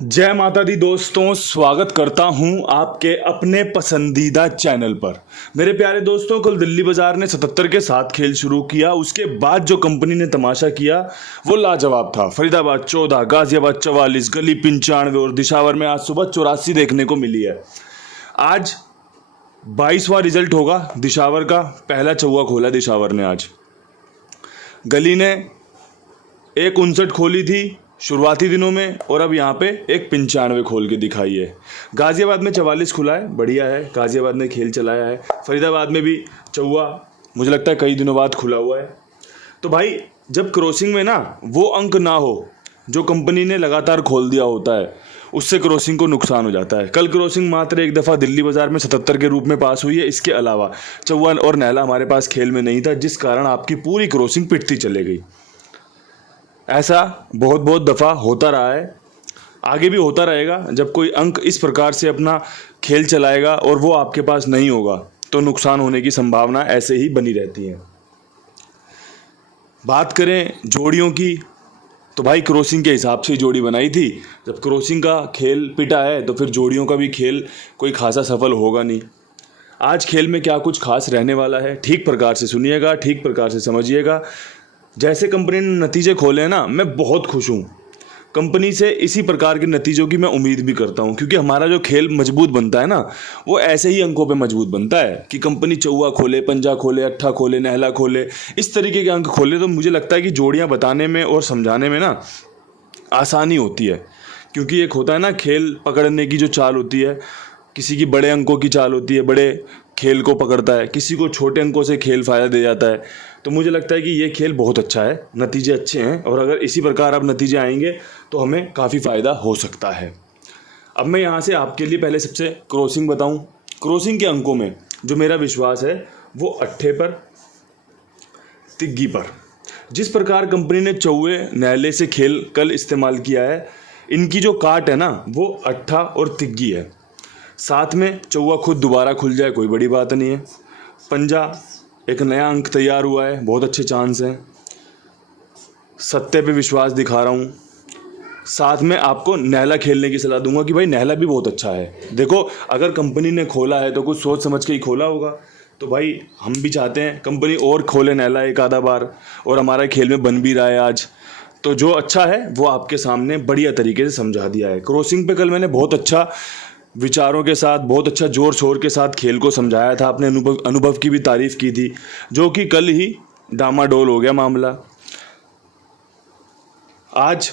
जय माता दी दोस्तों, स्वागत करता हूं आपके अपने पसंदीदा चैनल पर। मेरे प्यारे दोस्तों, कल दिल्ली बाजार ने 77 के साथ खेल शुरू किया। उसके बाद जो कंपनी ने तमाशा किया वो लाजवाब था। फरीदाबाद 14, गाजियाबाद 44, गली 95 और दिशावर में आज सुबह 84 देखने को मिली है। आज 22वां रिजल्ट होगा दिशावर का। पहला चौवा खोला दिशावर ने आज। गली ने 1:59 खोली थी शुरुआती दिनों में और अब यहाँ पे 1:95 खोल के दिखाई है। गाजियाबाद में 44 खुला है, बढ़िया है। गाजियाबाद ने खेल चलाया है। फरीदाबाद में भी चौवा मुझे लगता है कई दिनों बाद खुला हुआ है। तो भाई, जब क्रॉसिंग में ना वो अंक ना हो जो कंपनी ने लगातार खोल दिया होता है, उससे क्रॉसिंग को नुकसान हो जाता है। कल क्रॉसिंग मात्र एक दफ़ा दिल्ली बाजार में 77 के रूप में पास हुई है। इसके अलावा चौवा और नैला हमारे पास खेल में नहीं था, जिस कारण आपकी पूरी क्रॉसिंग पिटती चले गई। ऐसा बहुत बहुत दफ़ा होता रहा है, आगे भी होता रहेगा। जब कोई अंक इस प्रकार से अपना खेल चलाएगा और वो आपके पास नहीं होगा तो नुकसान होने की संभावना ऐसे ही बनी रहती है। बात करें जोड़ियों की, तो भाई क्रॉसिंग के हिसाब से जोड़ी बनाई थी। जब क्रॉसिंग का खेल पिटा है तो फिर जोड़ियों का भी खेल कोई खासा सफल होगा नहीं। आज खेल में क्या कुछ खास रहने वाला है, ठीक प्रकार से सुनिएगा, ठीक प्रकार से समझिएगा। जैसे कंपनी ने नतीजे खोले हैं ना, मैं बहुत खुश हूँ। कंपनी से इसी प्रकार के नतीजों की मैं उम्मीद भी करता हूँ, क्योंकि हमारा जो खेल मजबूत बनता है ना, वो ऐसे ही अंकों पे मजबूत बनता है कि कंपनी चौवा खोले, पंजा खोले, अट्ठा खोले, नहला खोले, इस तरीके के अंक खोले। तो मुझे लगता है कि जोड़ियाँ बताने में और समझाने में ना आसानी होती है, क्योंकि एक होता है ना खेल पकड़ने की जो चाल होती है, किसी की बड़े अंकों की चाल होती है, बड़े खेल को पकड़ता है, किसी को छोटे अंकों से खेल फ़ायदा दे जाता है। तो मुझे लगता है कि ये खेल बहुत अच्छा है, नतीजे अच्छे हैं, और अगर इसी प्रकार अब नतीजे आएंगे तो हमें काफ़ी फ़ायदा हो सकता है। अब मैं यहाँ से आपके लिए पहले सबसे क्रॉसिंग बताऊँ। क्रॉसिंग के अंकों में जो मेरा विश्वास है वो अट्ठे पर, तिग्गी पर। जिस प्रकार कंपनी ने चौवे नैले से खेल कल इस्तेमाल किया है, इनकी जो काट है ना वो अट्ठा और तिग्गी है। साथ में चौवा खुद दोबारा खुल जाए कोई बड़ी बात नहीं है। पंजा एक नया अंक तैयार हुआ है, बहुत अच्छे चांस हैं। सत्ते पे विश्वास दिखा रहा हूँ। साथ में आपको नहला खेलने की सलाह दूंगा कि भाई नहला भी बहुत अच्छा है। देखो, अगर कंपनी ने खोला है तो कुछ सोच समझ के ही खोला होगा। तो भाई हम भी चाहते हैं कंपनी और खोले नहला एक आधा बार, और हमारा खेल में बन भी रहा है आज। तो जो अच्छा है वो आपके सामने बढ़िया तरीके से समझा दिया है। क्रॉसिंग पे कल मैंने बहुत अच्छा विचारों के साथ, बहुत अच्छा जोर शोर के साथ खेल को समझाया था। अपने अनुभव की भी तारीफ़ की थी, जो कि कल ही डामाडोल हो गया मामला। आज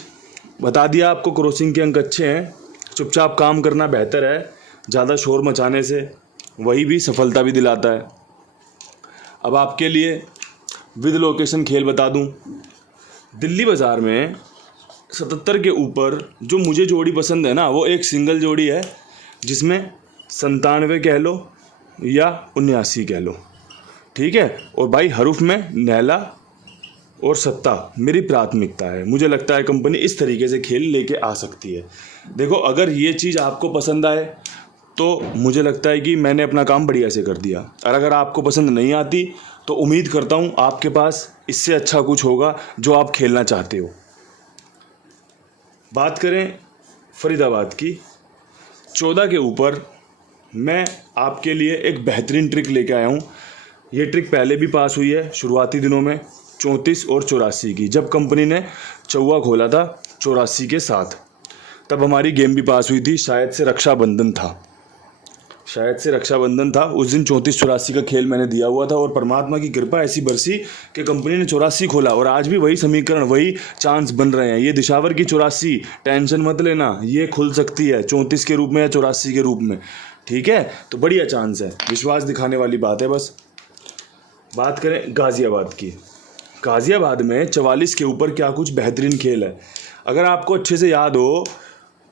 बता दिया आपको क्रॉसिंग के अंक अच्छे हैं। चुपचाप काम करना बेहतर है ज़्यादा शोर मचाने से, वही भी सफलता भी दिलाता है। अब आपके लिए विद लोकेशन खेल बता दूं। दिल्ली बाज़ार में 77 के ऊपर जो मुझे जोड़ी पसंद है ना, वो एक सिंगल जोड़ी है, जिसमें 97 कह लो या 79 कह लो, ठीक है। और भाई हरूफ में नैला और सत्ता मेरी प्राथमिकता है। मुझे लगता है कंपनी इस तरीके से खेल लेके आ सकती है। देखो, अगर ये चीज़ आपको पसंद आए तो मुझे लगता है कि मैंने अपना काम बढ़िया से कर दिया, और अगर आपको पसंद नहीं आती तो उम्मीद करता हूँ आपके पास इससे अच्छा कुछ होगा जो आप खेलना चाहते हो। बात करें फरीदाबाद की, 14 के ऊपर मैं आपके लिए एक बेहतरीन ट्रिक लेके आया हूँ। ये ट्रिक पहले भी पास हुई है शुरुआती दिनों में, 34 और 84 की। जब कंपनी ने चौवा खोला था 84 के साथ, तब हमारी गेम भी पास हुई थी। शायद से रक्षाबंधन था उस दिन। 34-84 का खेल मैंने दिया हुआ था, और परमात्मा की कृपा ऐसी बरसी कि कंपनी ने 84 खोला, और आज भी वही समीकरण, वही चांस बन रहे हैं। ये दिशावर की 84, टेंशन मत लेना, ये खुल सकती है 34 के रूप में या 84 के रूप में, ठीक है। तो बढ़िया चांस है, विश्वास दिखाने वाली बात है बस। बात करें गाजियाबाद की, गाजियाबाद में 44 के ऊपर क्या कुछ बेहतरीन खेल है। अगर आपको अच्छे से याद हो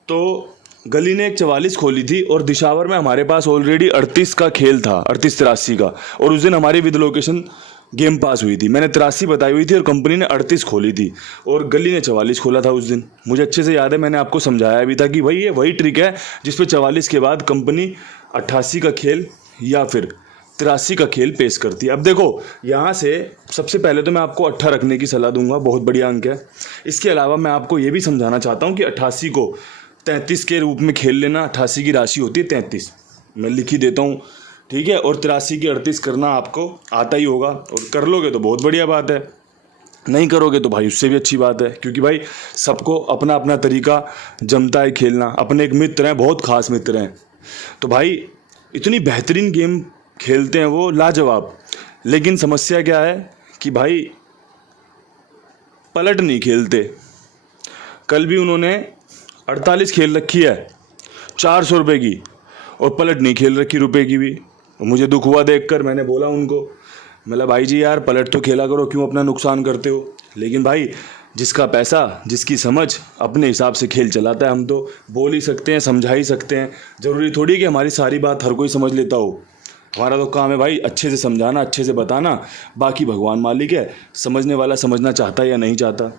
तो गली ने एक 44 खोली थी, और दिशावर में हमारे पास ऑलरेडी 38 का खेल था, 38-83 का, और उस दिन हमारी विद लोकेशन गेम पास हुई थी। मैंने 83 बताई हुई थी और कंपनी ने 38 खोली थी, और गली ने 44 खोला था उस दिन। मुझे अच्छे से याद है, मैंने आपको समझाया भी था कि भाई ये वही ट्रिक है जिस पे 44 के बाद कंपनी 88 का खेल या फिर 83 का खेल पेश करती है। अब देखो, यहाँ से सबसे पहले तो मैं आपको 8 रखने की सलाह दूंगा, बहुत बढ़िया अंक है। इसके अलावा मैं आपको ये भी समझाना चाहता हूँ कि 88 को 33 के रूप में खेल लेना। 88 की राशि होती है 33, मैं लिख ही देता हूँ, ठीक है। और 83 की 38 करना आपको आता ही होगा, और कर लोगे तो बहुत बढ़िया बात है, नहीं करोगे तो भाई उससे भी अच्छी बात है, क्योंकि भाई सबको अपना अपना तरीका जमता है खेलना। अपने एक मित्र हैं, बहुत खास मित्र हैं, तो भाई इतनी बेहतरीन गेम खेलते हैं वो, लाजवाब। लेकिन समस्या क्या है कि भाई पलट नहीं खेलते। कल भी उन्होंने 48 खेल रखी है 400 रुपये की, और पलट नहीं खेल रखी रुपए की भी। मुझे दुख हुआ देखकर, मैंने बोला उनको, मतलब भाई जी यार पलट तो खेला करो, क्यों अपना नुकसान करते हो। लेकिन भाई जिसका पैसा जिसकी समझ अपने हिसाब से खेल चलाता है। हम तो बोल ही सकते हैं, समझा ही सकते हैं, ज़रूरी थोड़ी कि हमारी सारी बात हर कोई समझ लेता हो। हमारा तो काम है भाई अच्छे से समझाना, अच्छे से बताना, बाकी भगवान मालिक है, समझने वाला समझना चाहता है या नहीं चाहता।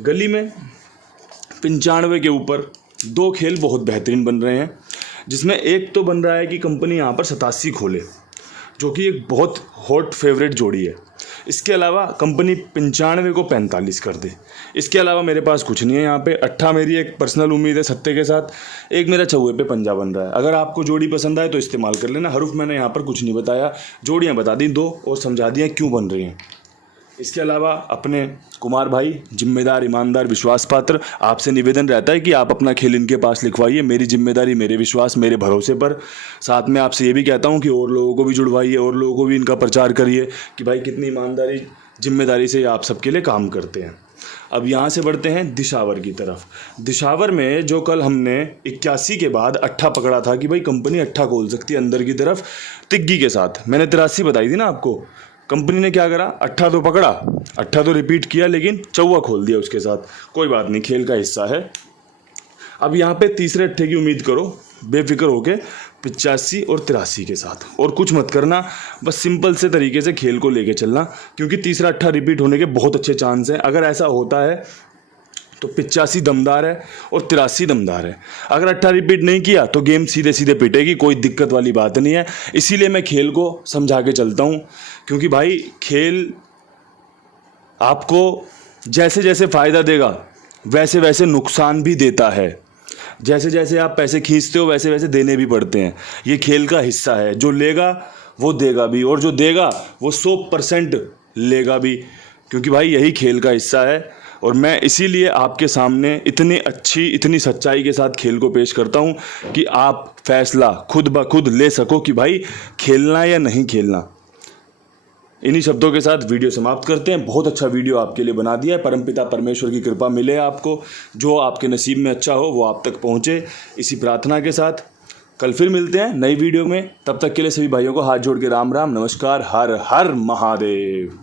गली में 95 के ऊपर 2 खेल बहुत बेहतरीन बन रहे हैं, जिसमें एक तो बन रहा है कि कंपनी यहाँ पर 87 खोले, जो कि एक बहुत हॉट फेवरेट जोड़ी है। इसके अलावा कंपनी 95 को 45 कर दे। इसके अलावा मेरे पास कुछ नहीं है यहाँ पे। 8 मेरी एक पर्सनल उम्मीद है सत्ते के साथ, एक मेरा चौवे पे पंजा बन रहा है। अगर आपको जोड़ी पसंद आए तो इस्तेमाल कर लेना। हरूफ मैंने यहाँ पर कुछ नहीं बताया, जोड़ियाँ बता दी 2 और समझा दिया क्यों बन रही हैं। इसके अलावा अपने कुमार भाई जिम्मेदार, ईमानदार, विश्वास पात्र, आपसे निवेदन रहता है कि आप अपना खेल इनके पास लिखवाइए। मेरी जिम्मेदारी, मेरे विश्वास, मेरे भरोसे पर। साथ में आपसे ये भी कहता हूँ कि और लोगों को भी जुड़वाइए, और लोगों को भी इनका प्रचार करिए कि भाई कितनी ईमानदारी, जिम्मेदारी से आप सबके लिए काम करते हैं। अब यहाँ से बढ़ते हैं दिशावर की तरफ। दिशावर में जो कल हमने 81 के बाद 8 पकड़ा था कि भाई कंपनी 8 खोल सकती है अंदर की तरफ तिग्गी के साथ। मैंने 83 बताई थी ना आपको। कंपनी ने क्या करा, 8 तो पकड़ा, 8 तो रिपीट किया, लेकिन चौवा खोल दिया उसके साथ। कोई बात नहीं, खेल का हिस्सा है। अब यहाँ पे तीसरे 8 की उम्मीद करो बेफिक्र होके 85 और 83 के साथ, और कुछ मत करना, बस सिंपल से तरीके से खेल को लेके चलना, क्योंकि तीसरा 8 रिपीट होने के बहुत अच्छे चांस हैं। अगर ऐसा होता है तो 85 दमदार है और 83 दमदार है। अगर 8 रिपीट नहीं किया तो गेम सीधे सीधे पिटेगी, कोई दिक्कत वाली बात नहीं है। इसीलिए मैं खेल को समझा के चलता हूँ, क्योंकि भाई खेल आपको जैसे जैसे फ़ायदा देगा वैसे वैसे नुकसान भी देता है। जैसे जैसे आप पैसे खींचते हो वैसे वैसे देने भी पड़ते हैं। ये खेल का हिस्सा है, जो लेगा वो देगा भी, और जो देगा वो 100% लेगा भी, क्योंकि भाई यही खेल का हिस्सा है। और मैं इसीलिए आपके सामने इतनी अच्छी, इतनी सच्चाई के साथ खेल को पेश करता हूँ कि आप फैसला खुद ब खुद ले सको कि भाई खेलना या नहीं खेलना। इन्हीं शब्दों के साथ वीडियो समाप्त करते हैं। बहुत अच्छा वीडियो आपके लिए बना दिया है। परमपिता परमेश्वर की कृपा मिले आपको, जो आपके नसीब में अच्छा हो वो आप तक पहुँचे, इसी प्रार्थना के साथ कल फिर मिलते हैं नई वीडियो में। तब तक के लिए सभी भाइयों को हाथ जोड़ के राम राम, नमस्कार, हर हर महादेव।